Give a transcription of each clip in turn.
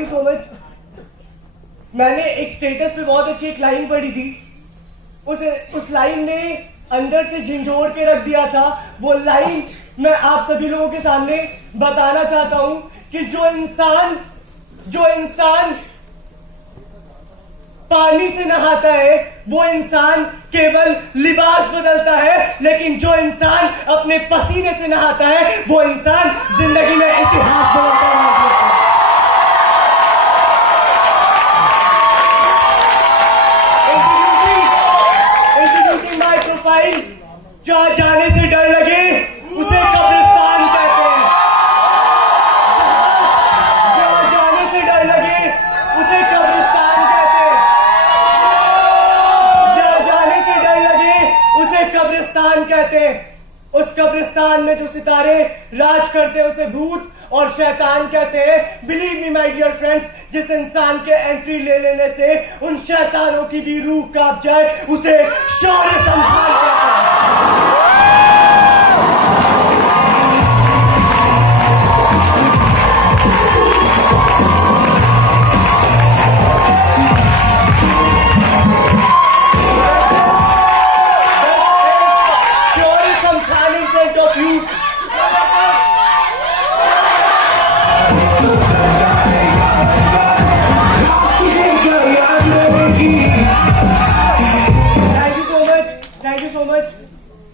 You so much. मैंने एक status पे बहुत अच्छी एक लाइन पढ़ी थी, उस लाइन ने अंदर से झंझोड़ के रख दिया था। वो लाइन मैं आप सभी लोगों के सामने बताना चाहता हूं कि जो इंसान पानी से नहाता है वो इंसान केवल लिबास बदलता है, लेकिन जो इंसान अपने पसीने से नहाता है वो इंसान जिंदगी में इतिहास बदलता है। Introducing my profile. जहां जाने से डर लगे उसे कब्रिस्तान कहते हैं। जहां जाने से डर लगे उसे कब्रिस्तान कहते हैं। जहां जाने से डर लगे उसे कब्रिस्तान कहते हैं। उस कब्रिस्तान में जो सितारे राज करते हैं उसे भूत और शैतान कहते हैं। Believe me my dear friends, जिस इंसान के एंट्री ले लेने से उन शैतानों की भी रूह कांप जाए उसे शौर्य संभाल कहते हैं।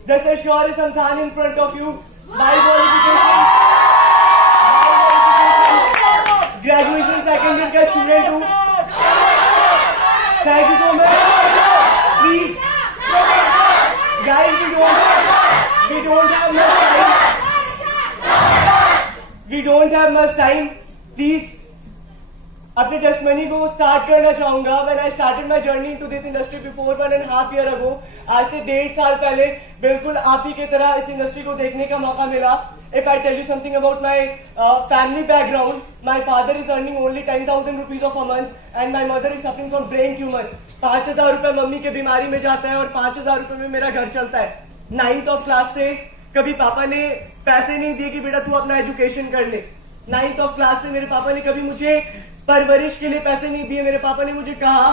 There's a Shaurya Samthan in front of you. By qualification, graduation second year का student हूँ. Thank you so much. Please, guys, we don't have much time. We don't have much time. Please, अपने testimony को start करना चाहूंगा। When I started my journey into this industry before 1.5 years ago, आज से 1.5 साल पहले बिल्कुल आप ही की तरह इस इंडस्ट्री को देखने का मौका मिला। If I tell you something about my family background, my father is earning only 10,000 rupees of a month and my mother is suffering from brain tumor. 5,000 रुपए मम्मी के बीमारी में जाता है और 5,000 रुपए में मेरा घर चलता है। 9th of class से कभी पापा ने पैसे नहीं दिए कि बेटा तू अपना एजुकेशन कर ले। 9th of class से मेरे पापा ने कभी मुझे परवरिश के लिए पैसे नहीं दिए। मेरे पापा ने मुझे कहा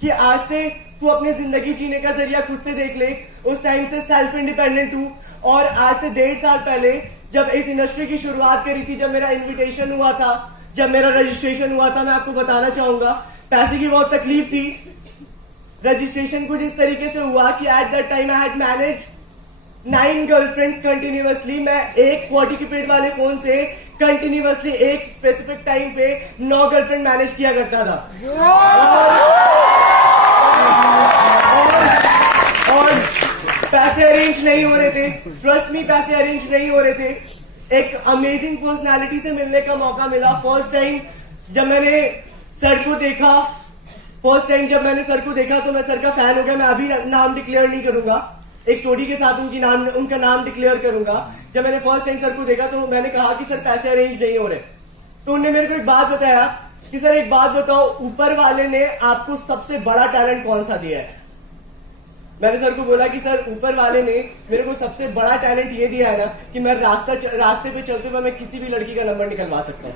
कि आज से तू अपनी जिंदगी जीने का जरिया खुद से देख ले। उस टाइम से सेल्फ इंडिपेंडेंट हूँ। और आज से 1.5 साल पहले जब इस इंडस्ट्री की शुरुआत करी थी, जब मेरा इन्विटेशन हुआ था, जब मेरा रजिस्ट्रेशन हुआ था, मैं आपको बताना चाहूंगा पैसे की बहुत तकलीफ थी। रजिस्ट्रेशन कुछ इस तरीके से हुआ कि eight that time I had manage 9 girlfriends continuously. मैं एक क्वाड्रुप्लेट वाले फोन से कंटिन्यूअसली एक स्पेसिफिक टाइम पे 9 गर्लफ्रेंड मैनेज किया करता था। और पैसे अरेंज नहीं हो रहे थे। ट्रस्ट मी, पैसे अरेंज नहीं हो रहे थे। एक अमेजिंग पर्सनालिटी से मिलने का मौका मिला। फर्स्ट टाइम जब मैंने सर को देखा तो मैं सर का फैन हो गया। मैं अभी नाम डिक्लेयर नहीं करूंगा, एक स्टोरी के साथ उनका नाम डिक्लेयर करूंगा। जब मैंने फर्स्ट टाइम सर को देखा तो मैंने कहा कि सर पैसे अरेंज नहीं हो रहे। तो उन्होंने मेरे को एक बात बताया कि सर एक बात बताओ, ऊपर वाले ने आपको सबसे बड़ा टैलेंट कौन सा दिया है? मैंने सर को बोला कि सर ऊपर वाले ने मेरे को सबसे बड़ा टैलेंट ये दिया है ना कि मैं रास्ते पे चलते हुए मैं किसी भी लड़की का नंबर निकलवा सकता हूँ।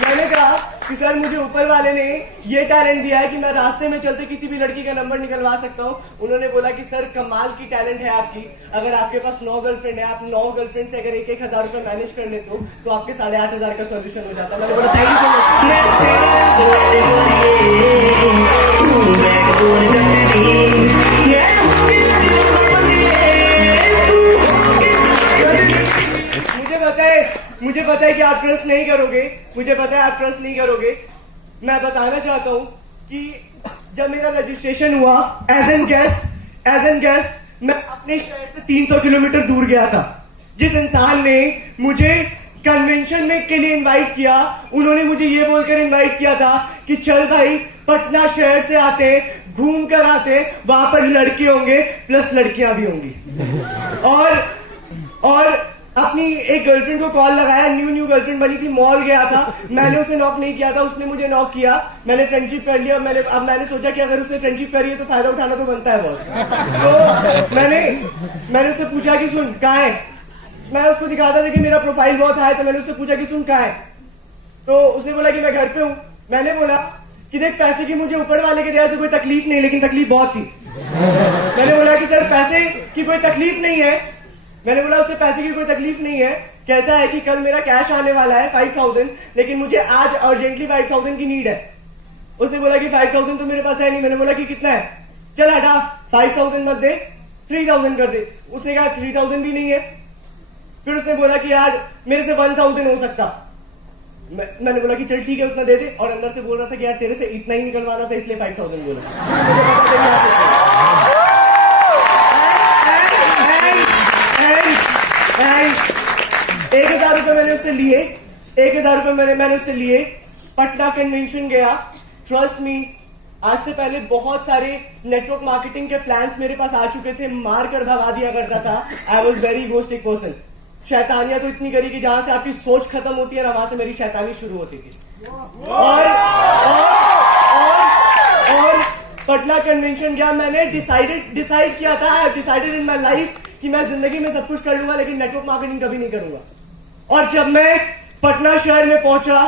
मैंने कहा कि सर मुझे ऊपर वाले ने ये टैलेंट दिया है कि मैं रास्ते में चलते किसी भी लड़की का नंबर निकलवा सकता हूँ। उन्होंने बोला कि सर कमाल की टैलेंट है आपकी। अगर आपके पास 9 गर्लफ्रेंड है, आप 9 गर्लफ्रेंड से अगर 1-1 हजार रुपए मैनेज कर लेते हो तो आपके 8,500 का सोल्यूशन हो जाता है। मैंने बोला थैंक यू मुझे पता है कि आप ट्रस्ट नहीं करोगे। मैं बताना चाहता हूं कि जब मेरा रजिस्ट्रेशन हुआ एज एन गेस्ट मैं अपने शहर से 300 किलोमीटर दूर गया था। जिस इंसान ने मुझे कन्वेंशन में के लिए इनवाइट किया, उन्होंने मुझे ये बोलकर इनवाइट किया था कि चल भाई पटना शहर से आते, घूम कर आते, वहां पर लड़के होंगे प्लस लड़कियां भी होंगी। और अपनी एक गर्लफ्रेंड को कॉल लगाया, न्यू गर्लफ्रेंड बनी थी, मॉल गया था। मैंने उसे नॉक नहीं किया था, उसने मुझे नॉक किया। मैंने फ्रेंडशिप कर लिया। अब मैंने सोचा कि अगर उसने फ्रेंडशिप करी है तो फायदा उठाना तो बनता है बॉस। तो मैंने उससे पूछा कि सुन कहाँ है, मैं उसको दिखाता था कि मेरा प्रोफाइल बहुत हाई, तो मैंने उससे पूछा कि सुन कहाँ है, तो उसने बोला कि मैं घर पे हूँ। मैंने बोला कि देख पैसे की मुझे ऊपर वाले के दया से कोई तकलीफ नहीं, लेकिन तकलीफ बहुत थी। मैंने बोला कि सर पैसे की कोई तकलीफ नहीं है, मैंने बोला उससे पैसे की कोई तकलीफ नहीं है, कैसा है कि कल मेरा कैश आने वाला है 5000, लेकिन मुझे आज अर्जेंटली 5000 की नीड है। उसने बोला कि 5000 तो मेरे पास है नहीं। मैंने बोला कि कितना है, चल हटा 5000 मत दे, 3000 कर दे। उसने कहा 3000 भी नहीं है। फिर उसने बोला कि यार मेरे से 1000 हो सकता। मैंने बोला कि चल ठीक है उतना दे दे, और अंदर से बोल रहा था कि यार तेरे से इतना ही निकलवाना था इसलिए 5000 बोला। एक 1000 रुपए मैंने उससे लिए, 1000 रुपए मैंने उससे लिए, पटना कन्वेंशन गया। ट्रस्ट मी, आज से पहले बहुत सारे नेटवर्क मार्केटिंग के प्लान्स मेरे पास आ चुके थे, मार कर भगा दिया करता था। I was very egoistic person. शैतानियां तो इतनी करी कि जहां से आपकी सोच खत्म होती है ना, वहां से मेरी शैतानी शुरू होती थी। और पटना कन्वेंशन गया, मैंने डिसाइड किया था, I decided in my life कि मैं जिंदगी में सब कुछ कर लूंगा, लेकिन नेटवर्क मार्केटिंग कभी नहीं करूंगा। और जब मैं पटना शहर में पहुंचा,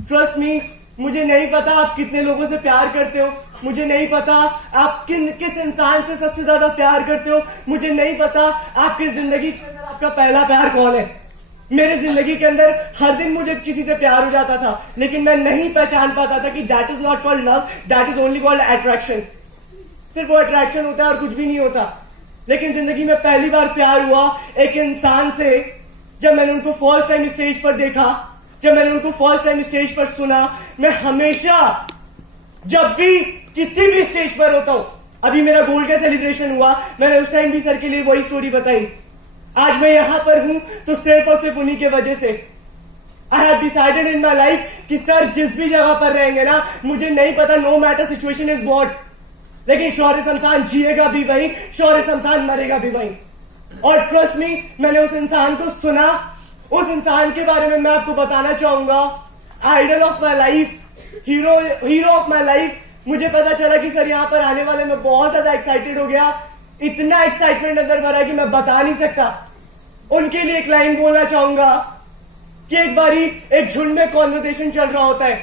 ट्रस्ट मी, मुझे नहीं पता आप कितने लोगों से प्यार करते हो, मुझे नहीं पता आप किस इंसान से सबसे ज्यादा प्यार करते हो, मुझे नहीं पता आपकी जिंदगी के अंदर आपका पहला प्यार कौन है। मेरे जिंदगी के अंदर हर दिन मुझे किसी से प्यार हो जाता था, लेकिन मैं नहीं पहचान पाता था कि that is not called love, that is only called attraction. सिर्फ वो अट्रैक्शन होता है और कुछ भी नहीं होता। लेकिन जिंदगी में पहली बार प्यार हुआ एक इंसान से, जब मैंने उनको फर्स्ट टाइम स्टेज पर देखा, जब मैंने उनको फर्स्ट टाइम स्टेज पर सुना। मैं हमेशा जब भी किसी भी स्टेज पर होता हूं, अभी मेरा गोल्ड का सेलिब्रेशन हुआ, मैंने उस टाइम भी सर के लिए वही स्टोरी बताई। आज मैं यहां पर हूं तो सिर्फ और सिर्फ उन्हीं के वजह से। I have decided in my life कि सर जिस भी जगह पर रहेंगे ना, मुझे नहीं पता, no matter situation is what, लेकिन शौर्य समथान जिएगा भी वहीं, शौर्य समथान मरेगा भी वहीं। और ट्रस्ट मी, मैंने उस इंसान को सुना, उस इंसान के बारे में मैं आपको बताना चाहूंगा। Idol of my life, hero of my life. मुझे पता चला कि सर यहाँ पर आने वाले, मैं बहुत ज्यादा एक्साइटेड हो गया, इतना एक्साइटमेंट अंदर भरा कि मैं बता नहीं सकता। उनके लिए एक लाइन बोलना चाहूंगा कि एक बारी एक झुंड में कॉन्वर्सेशन चल रहा होता है,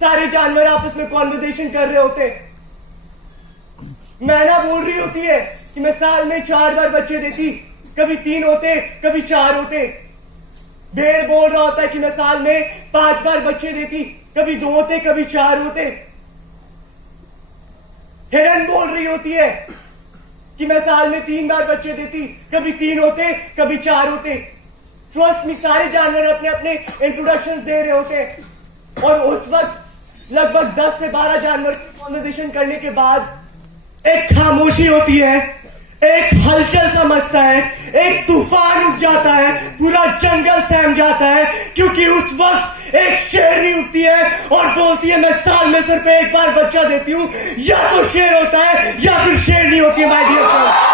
सारे जानवर आपस में कॉन्वर्सेशन कर रहे होते। मैना बोल रही होती है कि मैं साल में 4 बार बच्चे देती, कभी 3 होते कभी 4 होते। भेड़ बोल रहा होता है कि मैं साल में 5 बार बच्चे देती, कभी 2 होते कभी 4 होते। हिरन बोल रही होती है कि मैं साल में 3 बार बच्चे देती, कभी 3 होते कभी 4 होते। ट्रस्ट मी, सारे जानवर अपने अपने इंट्रोडक्शंस दे रहे होते। और उस वक्त लगभग 10 से 12 जानवर कॉन्वर्सेशन करने के बाद एक खामोशी होती है, एक हलचल सा मचता है, एक तूफान उठ जाता है, पूरा जंगल सहम जाता है, क्योंकि उस वक्त एक शेरनी उठती है और बोलती है मैं साल में सिर्फ 1 बार बच्चा देती हूं। या तो शेर होता है या फिर शेरनी होती है। My dear friends,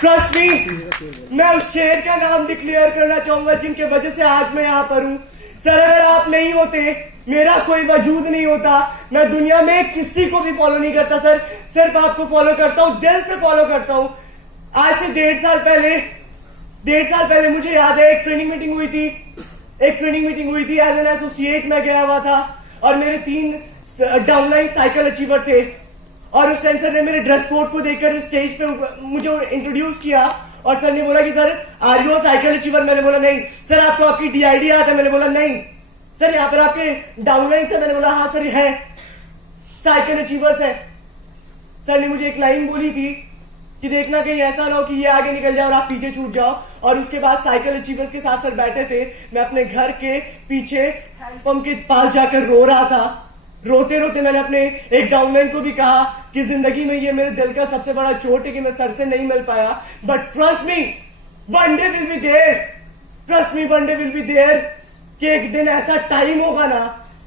trust me, मैं उस शेर का नाम डिक्लेयर करना चाहूंगा जिनके वजह से आज मैं यहां पर हूं। सर अगर आप नहीं होते, मेरा कोई वजूद नहीं होता। मैं दुनिया में किसी को भी फॉलो नहीं करता सर, सिर्फ आपको फॉलो करता हूं, दिल से फॉलो करता हूं। आज से 1.5 साल पहले मुझे याद है एक ट्रेनिंग मीटिंग हुई थी एज एन एसोसिएट। मैं गया हुआ था और मेरे 3 डाउनलाइन साइकिल अचीवर थे, और उस टाइम सर ने मेरे ड्रेस कोड को देखकर स्टेज पे मुझे इंट्रोड्यूस किया और सर ने बोला कि sir are you cycle achiever. मैंने बोला नहीं। सर आपको आपकी DID आता है? मैंने बोला नहीं। सर यहाँ पर आपके डाउनलाइन है? मैंने बोला हाँ सर है, साइकिल अचीवर्स है। सर ने मुझे एक लाइन बोली थी कि देखना कहीं ऐसा ना हो कि ये आगे निकल जाए और आप पीछे छूट जाओ। और उसके बाद साइकिल अचीवर्स के साथ सर बैठे थे, मैं अपने घर के पीछे हैंडपंप के पास जाकर रो रहा था। रोते रोते मैंने अपने एक डाउनलाइन को भी कहा कि जिंदगी में ये मेरे दिल का सबसे बड़ा चोट है कि मैं सर से नहीं मिल पाया, but trust me one day will be there, trust me one day will be there, कि एक दिन ऐसा टाइम होगा ना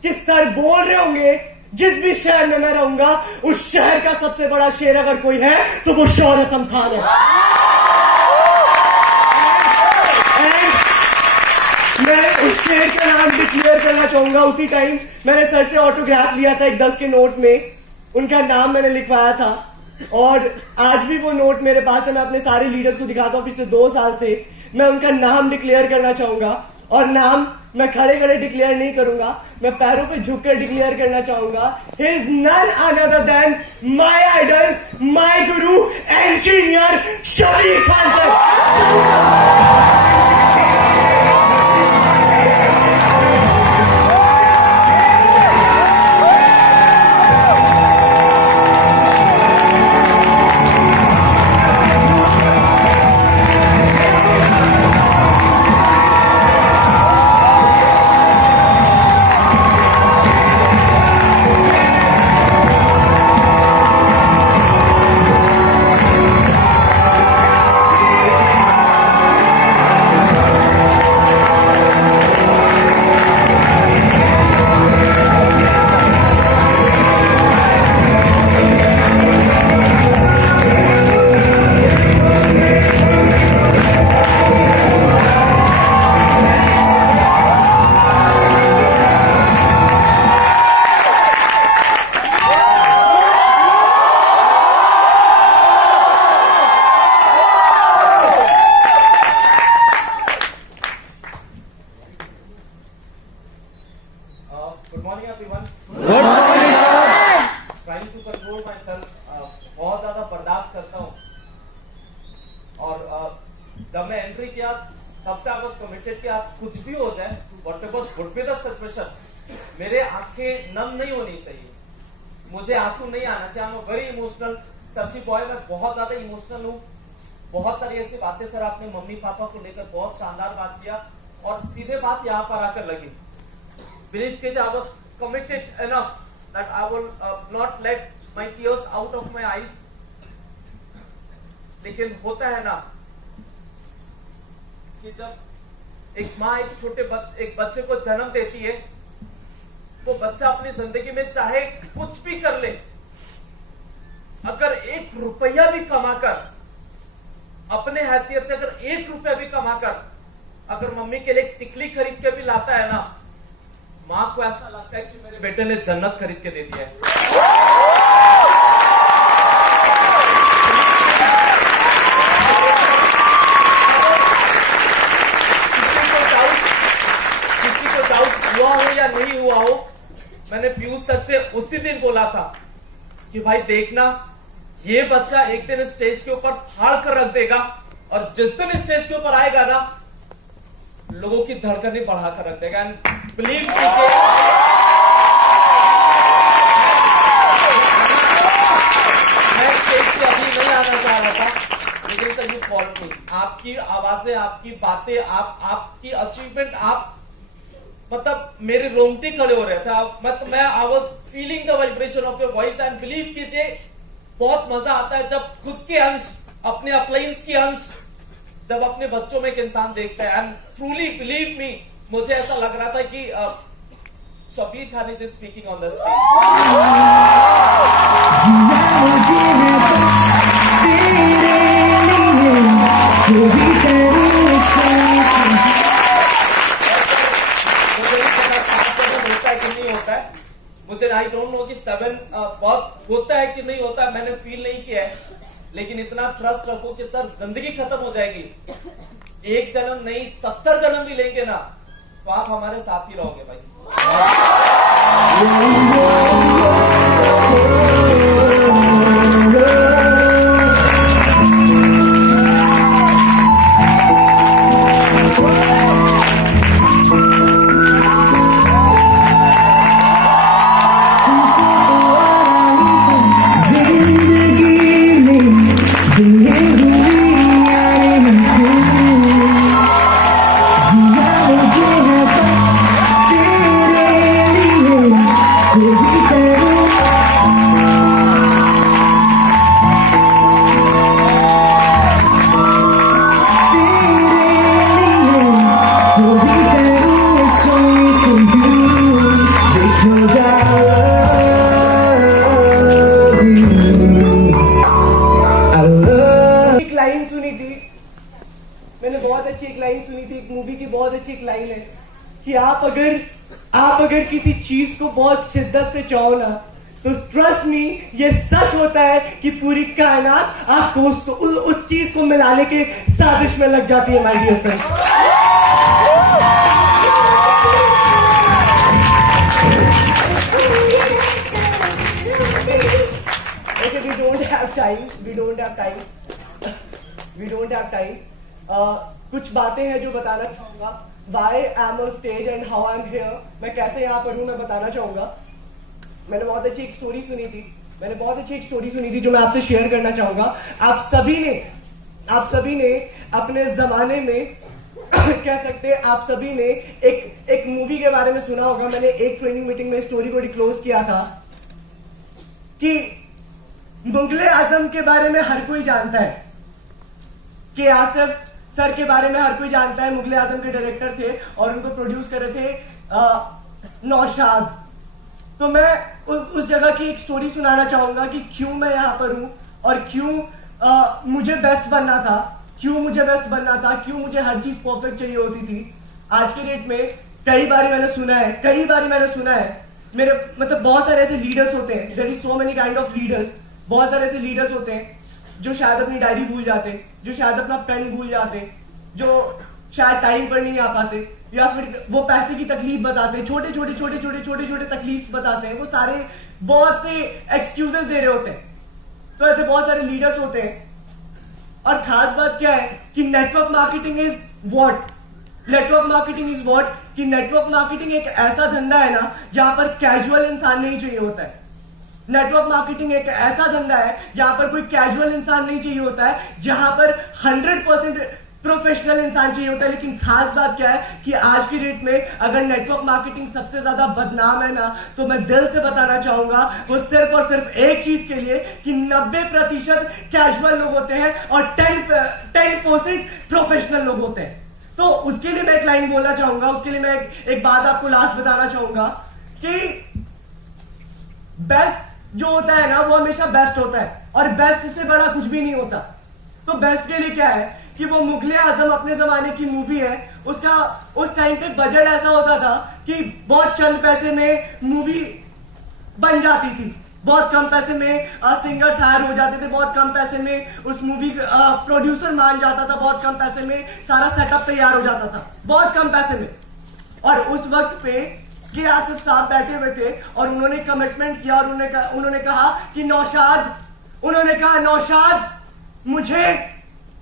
कि सर बोल रहे होंगे जिस भी शहर में मैं रहूंगा उस शहर का सबसे बड़ा शेर अगर कोई है तो वो शौर्य समथान है। मैं उस शेर का नाम क्लियर करना चाहूंगा, उसी टाइम मैंने सर से ऑटोग्राफ लिया था एक 10 के नोट में, उनका नाम मैंने लिखवाया था और आज भी वो नोट मेरे पास है। मैं अपने सारे लीडर्स को दिखाता हूँ पिछले 2 साल से। मैं उनका नाम डिक्लेयर करना चाहूंगा और नाम मैं खड़े खड़े डिक्लेयर नहीं करूंगा, मैं पैरों पे झुककर डिक्लेयर करना चाहूंगा। He is none other than my idol, my guru, engineer Shabir Khan sir. Good morning everyone. Good morning sir. Trying to control myself. बहुत ज्यादा बर्दाश्त करता हूँ और जब मैं एंट्री किया तब से आई वाज कमिटेड कि आज कुछ भी हो जाए, whatever would be the situation, मेरे आंखें नम नहीं होनी चाहिए, मुझे आंसू नहीं आना चाहिए। I am very emotional टची boy, मैं बहुत ज्यादा इमोशनल हूँ। बहुत सारी ऐसी बातें सर आपने मम्मी पापा को लेकर बहुत शानदार बात किया और सीधे बात यहाँ पर आकर लगी। Believe कि I was committed enough that I will not let my tears out of my eyes. लेकिन होता है ना कि जब एक माँ एक एक बच्चे को जन्म देती है, वो बच्चा अपनी जिंदगी में चाहे कुछ भी कर ले, अगर 1 रुपया भी कमाकर, अपने हैसियत से अगर 1 रुपया भी कमाकर अगर मम्मी के लिए टिकली खरीद के भी लाता है ना, माँ को ऐसा लगता है कि मेरे बेटे ने जन्नत खरीद के दे दिया है। किसी को डाउट हुआ हो या नहीं हुआ हो, मैंने पीयूष सर से उसी दिन बोला था कि भाई देखना, ये बच्चा एक दिन स्टेज के ऊपर फाड़ कर रख देगा और जिस दिन स्टेज के ऊपर आएगा ना, लोगों की धड़कनें बढ़ाकर रख देगा। एंड बिलीव कीजिए, मैं स्टेज पे अभी नहीं आना चाह रहा था, लेकिन सर यू कॉल्ड मी। आपकी आवाजें, आपकी बातें, आपकी अचीवमेंट, आप मतलब मेरे रोंगटे खड़े हो रहे थे। मैं I was feeling the vibration of your voice and believe कीजिए, बहुत मजा आता है जब खुद के अंश, अपने अपलाइंस के अंश, जब अपने बच्चों में एक इंसान देखता है। एंड ट्रूली बिलीव मी, मुझे ऐसा लग रहा था कि Shabir Khan is speaking on the stage. होता है कि नहीं होता है, मुझे आई डोंट नो कि 7 बहुत होता है कि नहीं होता है, मैंने फील नहीं किया है, लेकिन इतना ट्रस्ट रखो कि सर जिंदगी खत्म हो जाएगी, 1 जन्म नहीं 70 जन्म भी लेंगे ना, तो आप हमारे साथ ही रहोगे भाई। To be क्यों ना, तो ट्रस्ट मी, ये सच होता है कि पूरी कायनात आपको उस चीज को मिलाने के साजिश में लग जाती है, my dear friend. Okay, we don't have time. कुछ बातें हैं जो बताना चाहूंगा। Why I'm on stage and how I'm here. मैं कैसे यहाँ पर हूँ मैं बताना चाहूंगा। मैंने बहुत अच्छी एक स्टोरी सुनी थी जो मैं आपसे शेयर करना चाहूंगा। आप सभी ने अपने जमाने में कह सकते हैं, आप सभी ने एक मूवी के बारे में सुना होगा। मैंने एक ट्रेनिंग मीटिंग में स्टोरी को डिस्क्लोज किया था कि मुगले आजम के बारे में हर कोई जानता है, कि आसिफ सर के बारे में हर कोई जानता है। मुगले आजम के डायरेक्टर थे और उनको प्रोड्यूस कर रहे थे नौशाद। तो मैं उस जगह की एक स्टोरी सुनाना चाहूंगा कि क्यों मैं यहाँ पर हूं और क्यों मुझे बेस्ट बनना था, क्यों मुझे हर चीज परफेक्ट चाहिए होती थी। आज के डेट में कई बार मैंने सुना है मेरे मतलब बहुत सारे ऐसे लीडर्स होते हैं, there is so many kind of leaders. बहुत सारे ऐसे लीडर्स होते हैं जो शायद अपनी डायरी भूल जाते, जो शायद अपना पेन भूल जाते, जो शायद टाइम पर नहीं आ पाते, या फिर वो पैसे की तकलीफ बताते, छोटे छोटे तकलीफ बताते हैं। वो सारे बहुत से एक्सक्यूजेस दे रहे होते हैं। तो ऐसे बहुत सारे लीडर्स होते हैं। और खास बात क्या है कि नेटवर्क मार्केटिंग इज व्हाट कि नेटवर्क मार्केटिंग एक ऐसा धंधा है ना जहां पर कैजुअल इंसान नहीं चाहिए होता है। नेटवर्क मार्केटिंग एक ऐसा धंधा है जहां पर कोई कैजुअल इंसान नहीं चाहिए होता है, जहां पर 100% प्रोफेशनल इंसान चाहिए होता है। लेकिन खास बात क्या है कि आज की डेट में अगर नेटवर्क मार्केटिंग सबसे ज्यादा बदनाम है ना, तो मैं दिल से बताना चाहूंगा वो सिर्फ और सिर्फ एक चीज के लिए कि 90% कैजुअल लोग होते हैं और 10% प्रोफेशनल लोग होते हैं। तो उसके लिए मैं एक लाइन बोलना चाहूंगा, उसके लिए मैं एक बात आपको लास्ट बताना चाहूंगा कि बेस्ट जो होता है ना वो हमेशा बेस्ट होता है, और बेस्ट से बड़ा कुछ भी नहीं होता। तो बेस्ट के लिए क्या है कि वो मुगले आजम अपने जमाने की मूवी है, उसका उस टाइम पे बजट ऐसा होता था कि बहुत चंद पैसे में मूवी बन जाती थी, बहुत कम पैसे में सिंगर्स हायर हो जाते थे, बहुत कम पैसे में उस मूवी प्रोड्यूसर मान जाता था, बहुत कम पैसे में सारा सेटअप तैयार हो जाता था, बहुत कम पैसे में। और उस वक्त पे के आसिफ साहब बैठे हुए थे और उन्होंने कमिटमेंट किया और उन्होंने कहा कि नौशाद मुझे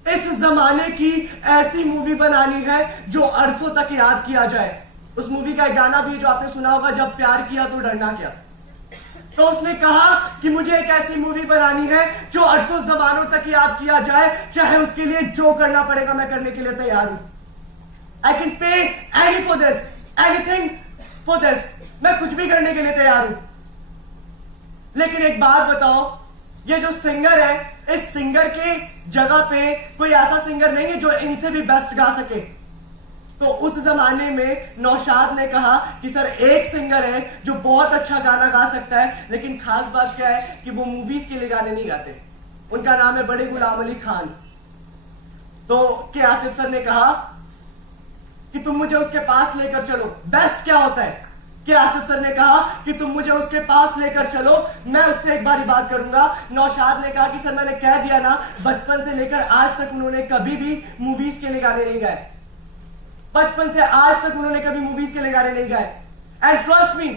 इस जमाने की ऐसी मूवी बनानी है जो अरसों तक याद किया जाए। उस मूवी का एक गाना भी जो आपने सुना होगा, जब प्यार किया तो डरना क्या। तो उसने कहा कि मुझे एक ऐसी मूवी बनानी है जो अरसों जमानों तक याद किया जाए, चाहे उसके लिए जो करना पड़ेगा मैं करने के लिए तैयार हूं। I can pay any for this, anything for this, मैं कुछ भी करने के लिए तैयार हूं। लेकिन एक बात बताओ, ये जो सिंगर है, इस सिंगर के जगह पे कोई ऐसा सिंगर नहीं है जो इनसे भी बेस्ट गा सके। तो उस जमाने में नौशाद ने कहा कि सर एक सिंगर है जो बहुत अच्छा गाना गा सकता है, लेकिन खास बात क्या है कि वो मूवीज के लिए गाने नहीं गाते। उनका नाम है बड़े गुलाम अली खान। तो के आसिफ सर ने कहा कि तुम मुझे उसके पास लेकर चलो। बेस्ट क्या होता है कि आसिफ सर ने कहा कि तुम मुझे उसके पास लेकर चलो, मैं उससे एक बारी बात करूंगा। नौशाद ने कहा कि सर मैंने कह दिया ना, बचपन से लेकर आज तक उन्होंने कभी भी मूवीज के लिए गाने नहीं गाए, बचपन से आज तक उन्होंने कभी मूवीज के लिए गाने नहीं गाए। एंड ट्रस्ट मी,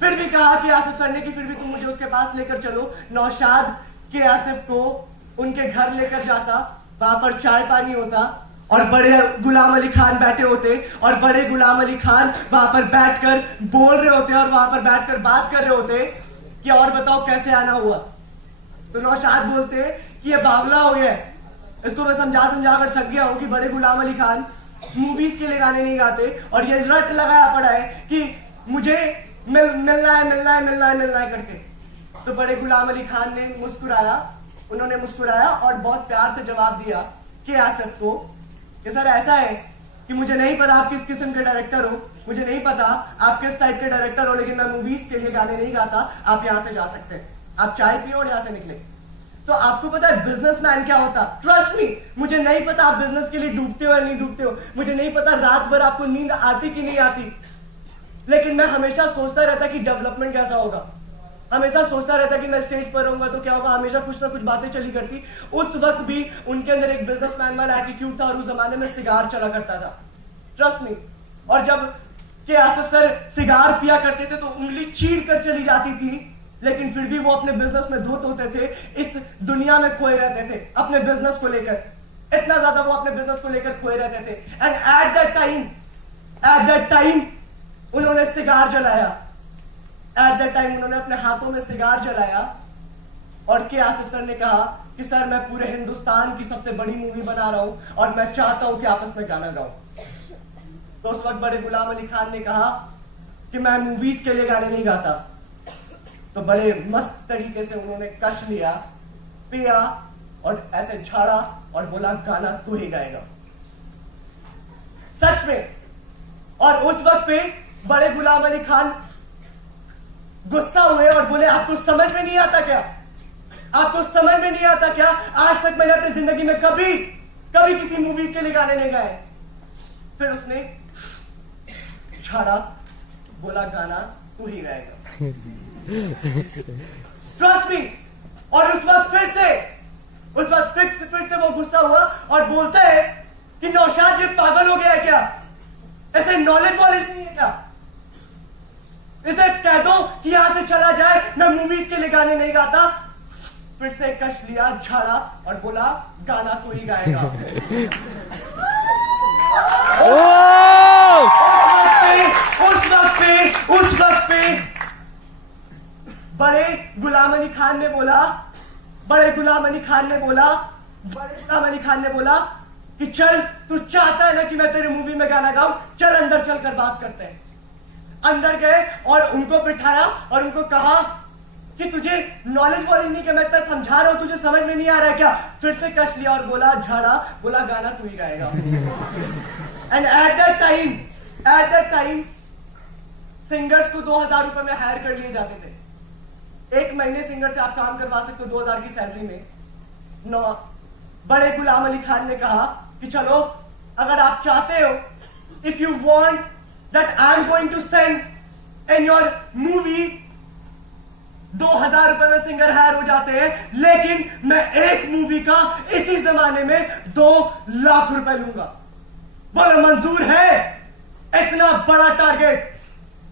फिर भी कहा कि आसिफ सर ने कि फिर भी तुम मुझे उसके पास लेकर चलो। नौशाद के आसिफ को उनके घर लेकर जाता, वहां पर चाय पानी होता और बड़े गुलाम अली खान बैठे होते, और बड़े गुलाम अली खान वहां पर बैठकर बोल रहे होते और वहां पर बैठकर बात कर रहे होते कि और बताओ कैसे आना हुआ। तो नौशाद बोलते कि ये बावला हो गया, इसको मैं समझा कर थक गया हूं कि बड़े गुलाम अली खान मूवीज के लिए गाने नहीं गाते और ये रट लगाया पड़ा है कि मुझे मिलना है करके। तो बड़े गुलाम अली खान ने मुस्कुराया और बहुत प्यार से जवाब दिया कि आसिफ को कि सर ऐसा है कि मुझे नहीं पता आप किस किस्म के डायरेक्टर हो, मुझे नहीं पता आप किस टाइप के डायरेक्टर हो, लेकिन मैं मूवीज के लिए गाने नहीं गाता। आप यहां से जा सकते हैं, आप चाय पियो और यहां से निकले। तो आपको पता है बिजनेसमैन क्या होता? ट्रस्ट मी, मुझे नहीं पता आप बिजनेस के लिए डूबते हो या नहीं डूबते हो, मुझे नहीं पता रात भर आपको नींद आती कि नहीं आती, लेकिन मैं हमेशा सोचता रहता कि डेवलपमेंट कैसा होगा, हमेशा सोचता रहता कि मैं स्टेज पर रहूंगा तो क्या होगा, हमेशा कुछ ना कुछ बातें चली करती। उस वक्त भी उनके अंदर एक बिजनेसमैन वाला एटीट्यूड था और उस जमाने में सिगार चला करता था, ट्रस्ट मी। और जब के आसिफ सर सिगार पिया करते थे तो उंगली चीर कर चली जाती थी, लेकिन फिर भी वो अपने बिजनेस में धुत होते थे, इस दुनिया में खोए रहते थे अपने बिजनेस को लेकर, इतना ज्यादा वो अपने बिजनेस को लेकर खोए रहते थे। एंड एट दैट टाइम उन्होंने सिगार जलाया, एट दैट टाइम उन्होंने अपने हाथों में सिगार जलाया और के आसिफ सर ने कहा कि सर मैं पूरे हिंदुस्तान की सबसे बड़ी मूवी बना रहा हूं और मैं चाहता हूं कि आपस में गाना गाऊं। तो उस वक्त बड़े गुलाम अली खान ने कहा कि मैं मूवीज के लिए गाने नहीं गाता। तो बड़े मस्त तरीके से उन्होंने कश लिया, पिया और ऐसे झाड़ा और बोला गाना तू ही गाएगा, सच में। और उस वक्त पे बड़े गुलाम अली खान गुस्सा हुए और बोले आपको समझ में नहीं आता क्या, आपको समझ में नहीं आता क्या, आज तक मैंने अपनी जिंदगी में कभी किसी मूवीज के लिए गाने नहीं गाए। फिर उसने झाड़ा, बोला गाना तू ही गाएगा, ट्रस्ट मी। और उस वक्त फिर से वो गुस्सा हुआ और बोलता है कि नौशाद ये पागल हो गया है क्या, ऐसे नॉलेज नहीं है क्या, इसे कह दो कि यहां से चला जाए, मैं मूवीज के लिए गाने नहीं गाता। फिर से कश लिया, झाड़ा और बोला गाना तू ही गाएगा। उस वक्त पे बड़े गुलाम अली खान ने बोला कि चल तू चाहता है ना कि मैं तेरी मूवी में गाना गाऊं, चल अंदर चलकर बात करते हैं। अंदर गए और उनको बिठाया और उनको कहा कि तुझे नॉलेज नहीं कि मैं तेरे समझा रहा हूं, तुझे समझ में नहीं आ रहा है क्या। फिर से कश लिया और बोला झाड़ा, बोला गाना तू ही गाएगा। And at that time singers को 2000 रुपए में हायर कर लिए जाते थे। एक महीने सिंगर से आप काम करवा सकते हो 2000 की सैलरी में। बड़े गुलाम अली खान ने कहा कि चलो अगर आप चाहते हो, if you want that I am going to send in your movie, 2000 रुपए में सिंगर हायर हो जाते हैं, लेकिन मैं एक मूवी का इसी जमाने में 2 लाख रुपए लूंगा। बोलो मंजूर है? इतना बड़ा टारगेट,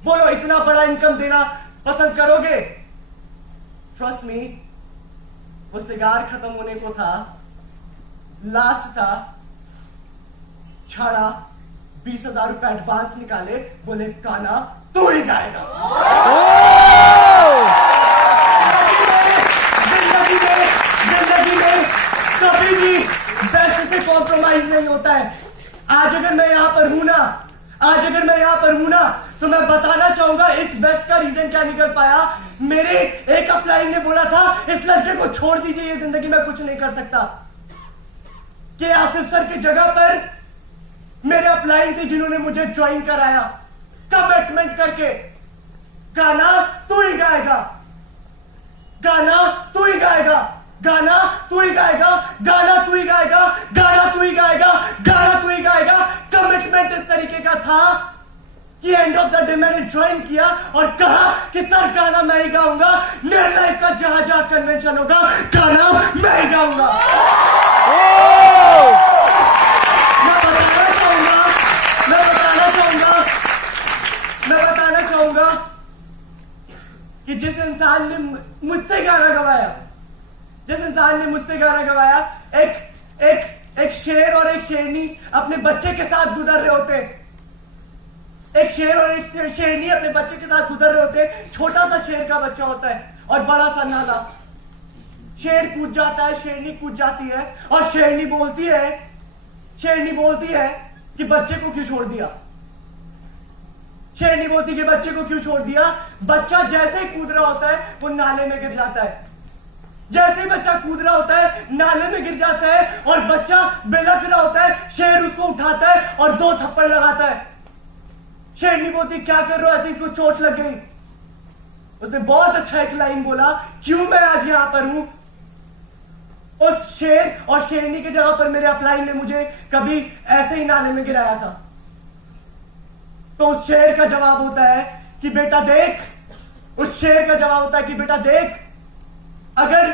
बोलो इतना बड़ा इनकम देना पसंद करोगे? ट्रस्ट मी, वो सिगार खत्म होने को था, लास्ट था, छाड़ा, 20,000 रुपए एडवांस निकाले, बोले गाना तू ही गाएगा। जिंदगी में कभी भी बेस्ट से कॉम्प्रोमाइज नहीं होता है। आज अगर मैं यहां पर हूं ना, तो मैं बताना चाहूंगा इस बेस्ट का रीजन क्या निकल पाया। मेरे एक अपलाइन ने बोला था इस लड़के को छोड़ दीजिए, ये जिंदगी में कुछ नहीं कर सकता। के आसिफ सर की जगह पर मेरे अपलाइन थे जिन्होंने मुझे ज्वाइन कराया कमिटमेंट करके, गाना तू ही गाएगा, गाना तू ही गाएगा, गाना तू ही गाएगा, गाना तू ही गाएगा, गाना तू ही गाएगा, गाना तू ही गाएगा। कमिटमेंट इस तरीके का था कि एंड ऑफ द डे मैंने ज्वाइन किया और कहा कि सर गाना मैं ही गाऊंगा, मेरे लाइफ का जहां जहां कन्वेंशन होगा गाना मैं ही गाऊंगा। मैं बताना चाहूंगा कि जिस इंसान ने मुझसे गाना गवाया, एक शेर और एक शेरनी अपने बच्चे के साथ गुजर रहे होते, एक शेर और एक शेरनी अपने बच्चे के साथ गुजर रहे होते। छोटा सा शेर का बच्चा होता है और बड़ा सा नाला। शेर कूद जाता है, शेरनी कूद जाती है और शेरनी बोलती है कि बच्चे को क्यों छोड़ दिया। शेरनी बोलती कि बच्चे को क्यों छोड़ दिया। बच्चा जैसे ही कूद रहा होता है वो नाले में गिर जाता है, जैसे ही बच्चा कूद रहा होता है नाले में गिर जाता है और बच्चा बिलख रहा होता है। शेर उसको उठाता है और 2 थप्पड़ लगाता है। शेरनी बोलती क्या कर रहे हो, ऐसे इसको चोट लग गई। उसने बहुत अच्छा एक लाइन बोला, क्यों मैं आज यहां पर हूं। उस शेर और शेरनी की जगह पर मेरे अपलाइन ने मुझे कभी ऐसे ही नाले में गिराया था। तो उस शेर का जवाब होता है कि बेटा देख, उस शेर का जवाब होता है कि बेटा देख, अगर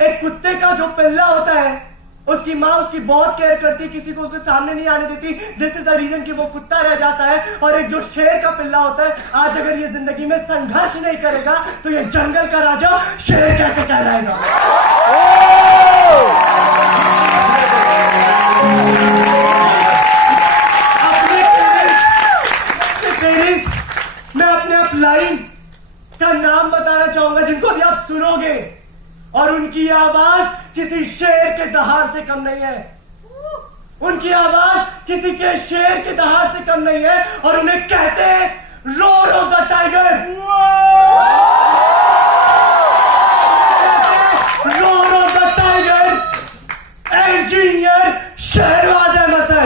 एक कुत्ते का जो पिल्ला होता है उसकी माँ उसकी बहुत केयर करती है, किसी को उसके सामने नहीं आने देती, दिस इज द रीजन कि वो कुत्ता रह जाता है। और एक जो शेर का पिल्ला होता है, आज अगर ये जिंदगी में संघर्ष नहीं करेगा तो ये जंगल का राजा शेर कैसे कहलाएगा? मैं अपने आप लाइन का नाम बताना चाहूंगा जिनको भी आप सुनोगे, और उनकी आवाज किसी शेर के दहाड़ से कम नहीं है। उनकी आवाज किसी के शेर के दहाड़ से कम नहीं है, और उन्हें कहते हैं roar of the tiger. Roar of the tiger, engineer Shahrwaz Ahmed sir.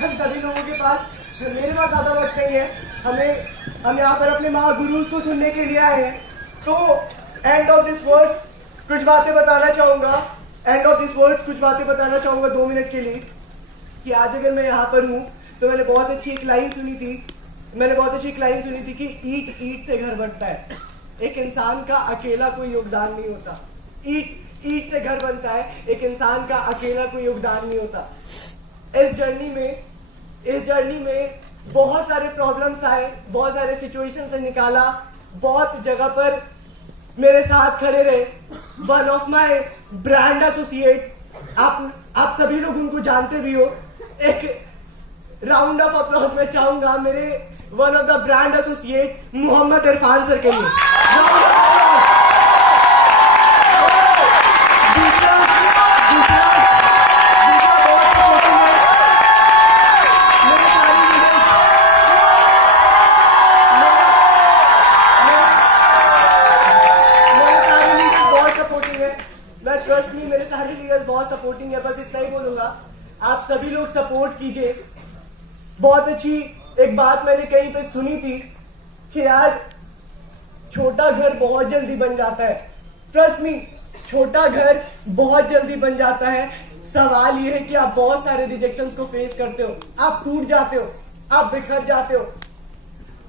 हम सभी लोगों के पास, मेरे पास ज्यादा वक्त नहीं है, हम यहाँ पर अपने महागुरु को सुनने के लिए आए हैं। तो एंड ऑफ दिस वर्ड्स कुछ बातें बताना चाहूंगा, 2 मिनट के लिए, कि आज अगर मैं यहाँ पर हूँ तो मैंने बहुत अच्छी एक लाइन सुनी थी कि ईट ईट से घर बनता है। एक इंसान का अकेला कोई योगदान नहीं होता। ईट से घर बनता है, एक इंसान का अकेला कोई योगदान नहीं होता। इस जर्नी में बहुत सारे प्रॉब्लम्स आए, बहुत सारे सिचुएशन से निकाला, बहुत जगह पर मेरे साथ खड़े रहे। One of my brand associate, आप सभी लोग उनको जानते भी हो। एक राउंड ऑफ अप्लॉज मैं चाहूंगा मेरे one of the brand associate Mohammad Irfan sir के लिए। ट्रस्ट मी, मेरे सारे लीडर्स बहुत सपोर्टिंग है। बस इतना ही बोलूंगा, आप सभी लोग सपोर्ट कीजिए। बहुत अच्छी एक बात मैंने कहीं पे सुनी थी कि यार छोटा घर बहुत जल्दी बन जाता है। ट्रस्ट मी, छोटा घर बहुत जल्दी बन जाता है। सवाल ये है कि आप बहुत सारे रिजेक्शंस को फेस करते हो, आप टूट जाते हो, आप बिखर जाते हो,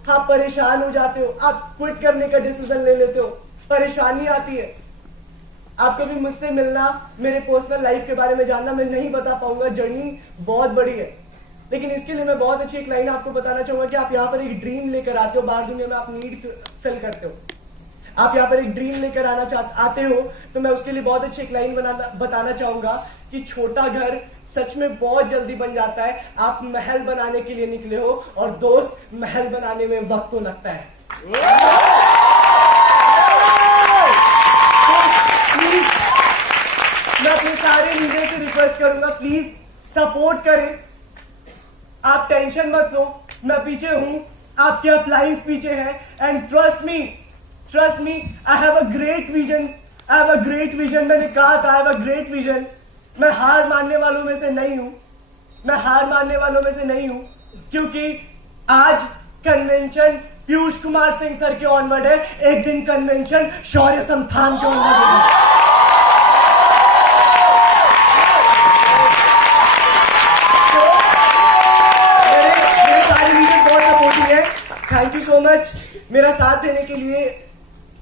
आप परेशान हो जाते हो, आप क्विट करने का डिसीजन ले लेते हो, परेशानी आती है। आप कभी मुझसे मिलना, मेरे पर्सनल लाइफ के बारे में जानना, मैं नहीं बता पाऊंगा, जर्नी बहुत बड़ी है। लेकिन इसके लिए मैं बहुत अच्छी एक लाइन आपको बताना चाहूंगा कि आप यहाँ पर एक ड्रीम लेकर आते हो, बाहर दुनिया में आप नीड फिल करते हो। आप यहाँ पर एक ड्रीम लेकर आते हो, तो मैं उसके लिए बहुत अच्छी एक लाइन बताना चाहूंगा कि छोटा घर सच में बहुत जल्दी बन जाता है। आप महल बनाने के लिए निकले हो, और दोस्त, महल बनाने में वक्त तो लगता है। मैं अपने सारे लीडर से रिक्वेस्ट करूंगा, प्लीज सपोर्ट करें। आप टेंशन मत लो, मैं पीछे हूं, आपके अपलाइंस पीछे हैं। And trust me, I have a great vision. मैंने कहा था, I have a great vision. मैं हार मानने वालों में से नहीं हूं, क्योंकि आज कन्वेंशन पीयूष कुमार सिंह सर के ऑनवर्ड है, एक दिन कन्वेंशन शौर्य संस्थान के ऑनवर्ड है। थैंक यू सो मच मेरा साथ देने के लिए।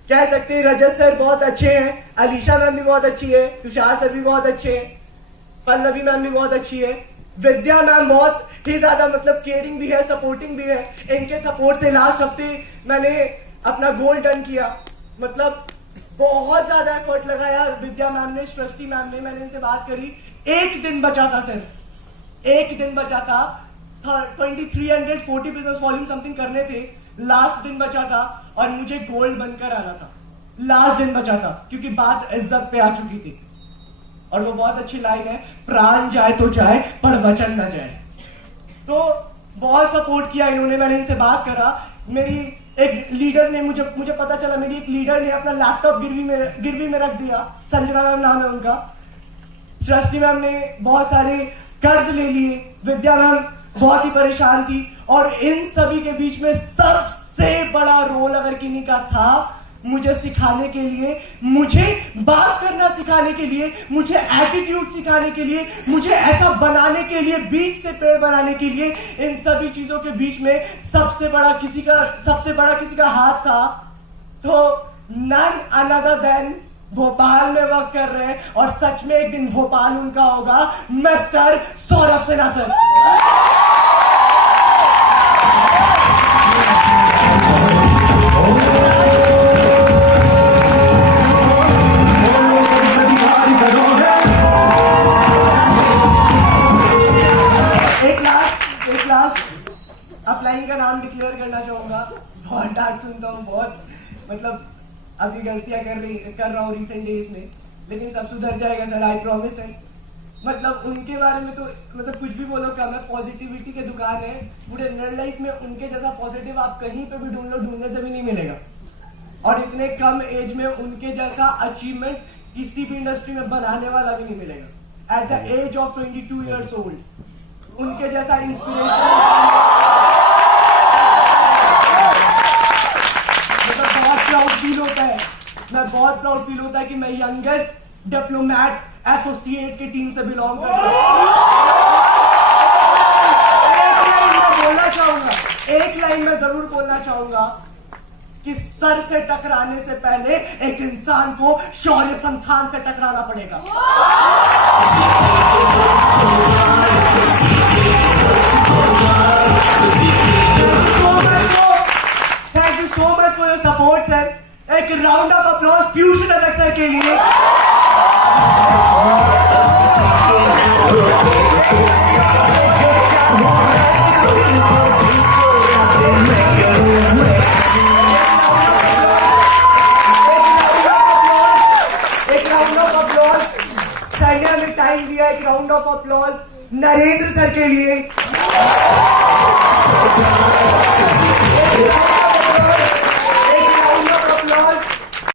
कह सकते हैं रजत सर बहुत अच्छे हैं, अलीशा मैम भी बहुत अच्छी है, तुषार सर भी बहुत अच्छे हैं, पल्लवी मैम भी बहुत अच्छी है, विद्या मैम बहुत ही ज्यादा केयरिंग भी है, सपोर्टिंग भी है। इनके सपोर्ट से लास्ट हफ्ते मैंने अपना गोल डन किया। बहुत ज्यादा एफर्ट लगाया विद्या मैम ने, सृष्टि मैम ने, मैंने इनसे बात करी। एक दिन बचा था, सिर्फ एक दिन बचा था। 2340 बिजनेस वॉल्यूम समथिंग करने थे, लास्ट दिन बचा था, और मुझे गोल्ड बनकर आना था। लास्ट दिन बचा था, क्योंकि बात इज्जत पे आ चुकी थी। और वो बहुत अच्छी लाइन है, प्राण जाए तो जाए पर वचन न जाए। तो बहुत सपोर्ट किया इन्होंने, मैंने इनसे बात करा। मेरी एक लीडर ने मुझे पता चला, मेरी एक लीडर ने अपना लैपटॉप गिरवी में रख दिया। संजना मैम नाम है उनका। सृष्टि मैम ने बहुत सारे कर्ज ले लिए। विद्या मैम बहुत ही परेशान थी। और इन सभी के बीच में सबसे बड़ा रोल अगर किन्हीं का था, मुझे सिखाने के लिए, मुझे बात करना सिखाने के लिए, मुझे एटीट्यूड सिखाने के लिए, मुझे ऐसा बनाने के लिए, बीच से पेड़ बनाने के लिए, इन सभी चीजों के बीच में सबसे बड़ा किसी का हाथ था। तो नन अनदर देन भोपाल में वर्क कर रहे हैं, और सच में एक दिन भोपाल उनका होगा, mister Saurabh Sinha sir. Upline का नाम डिक्लेयर करना चाहूंगा। बहुत डांट सुनता हूँ, बहुत मतलब अभी गलतियां कर रहा हूँ रिसेंट डेज में, लेकिन सब सुधर जाएगा सर, आई प्रॉमिस है। मतलब उनके बारे में तो मतलब कुछ भी बोलो कम है। पॉजिटिविटी की दुकान है पूरे रियल लाइफ में। उनके जैसा पॉजिटिव आप कहीं पे भी ढूंढ लो, ढूंढने से भी नहीं मिलेगा। और इतने कम एज में उनके जैसा अचीवमेंट किसी भी इंडस्ट्री में बनाने वाला भी नहीं मिलेगा। At the age of 22 years old उनके जैसा इंस्पिरेशन बहुत प्राउड फील होता है कि मैं यंगेस्ट डिप्लोमेट एसोसिएट की टीम से बिलोंग कर रहा हूं। एक लाइन मैं जरूर बोलना चाहूंगा कि सर से टकराने से पहले एक इंसान को शौर्य संस्थान से टकराना पड़ेगा। Thank you so much for your support sir. एक round of applause Piyush Natak sir के लिए। एक राउंड ऑफ अप्लॉज सैन्या ने टाइम दिया। एक round of applause Narendra sir के लिए।